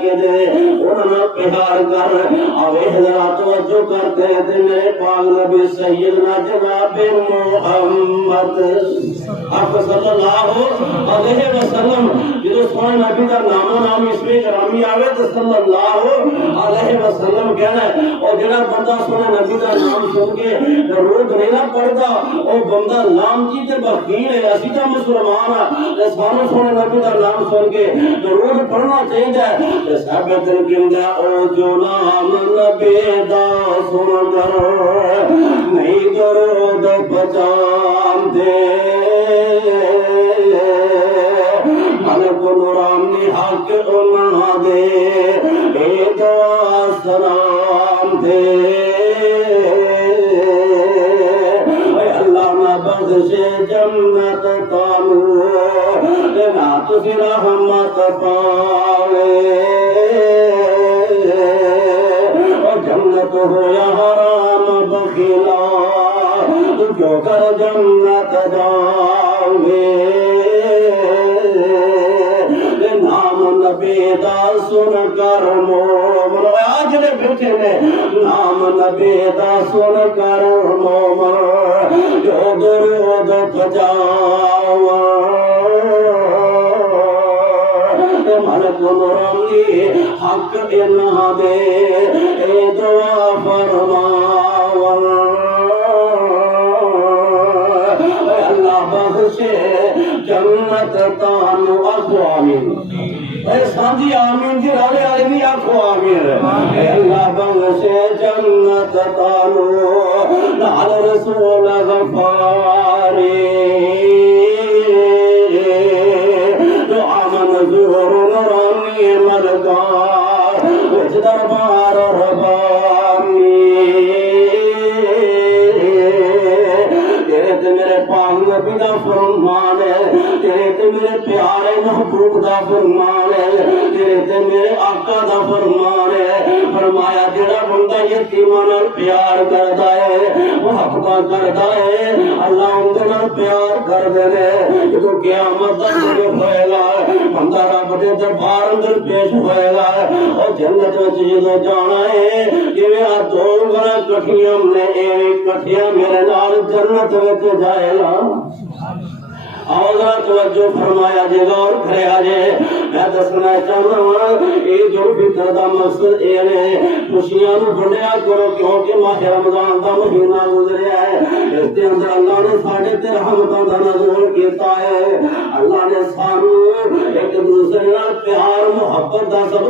کے دے انہوں پیار کر اوے حضرات توجہ کرتے ہیں میرے پاک نبی سیدنا جناب محمد آپ صلی اللہ علیہ وسلم جو سونے نبی کا نام و نام اس میں گرامی آوے تو صلی اللہ علیہ وسلم کہنا ہے اور جنہا بندہ سونے نبی کا نام سن کے درود نہیں نہ پڑھتا اور بندہ نام کی تے بخیر ہے اسی کا مسلمان ہے سانو سونے نبی کا نام سن کے درود پڑھنا چاہیے صحابہ کرام دا او جو نام نبی دا سن کر نہیں درود پہچان دے ملک نورانی حق انہا دے اے دعا سلام دے اے اللہ نہ بخش جنت تانو نہ تسی رحمت پاوے اور جنت ہو یا حرام بخیلا جو کر جنت جاوے نام نبی دا سن کر مومن آج نے بیٹھے نے نام نبی دا سن کر مومن جو درود پجاوا ملک نورانی حق انہا دے اے دعا فرماوا اے اللہ بخشے جنت تانو آخو آمین اے سانجی آمین جی رالے آلے بھی آخو آمین اے اللہ بخشے جنت تانو نال رسول غفاری جو آمن ظہر نورانی ملکار وچ دربار ربانی تیرے تے میرے پاک نبی دا فرمان ہے تیرے تے میرے پیارے محبوب دا فرمان ہے تیرے تے میرے آقا دا فرمان ہے فرمایا جڑا بندہ یتیماں نال پیار کردا ہے محبت کردا ہے اللہ ان نال پیار کر دے نے جو قیامت تک ہوئے گا بندہ رب دے دربار اندر پیش ہوئے گا اور جنت وچ جدوں جانا ہے جویں آ دو گھراں کٹھیاں نے ایویں کٹھیاں میرے نال جنت وچ جائے گا آوازہ توجہ فرمایا جے غور کرے آجے میں دسنا چاہنا ہوں یہ جو فکر دا مقصد یہ ہے خوشیاں نو بڑھیا کرو کیونکہ ماہ رمضان دا مہینہ گزریا ہے اس کے اندر اللہ نے ساڑھے تے رحمتاں دا نزول کیتا ہے اللہ نے سانو ایک دوسرے نال پیار محبت دا سب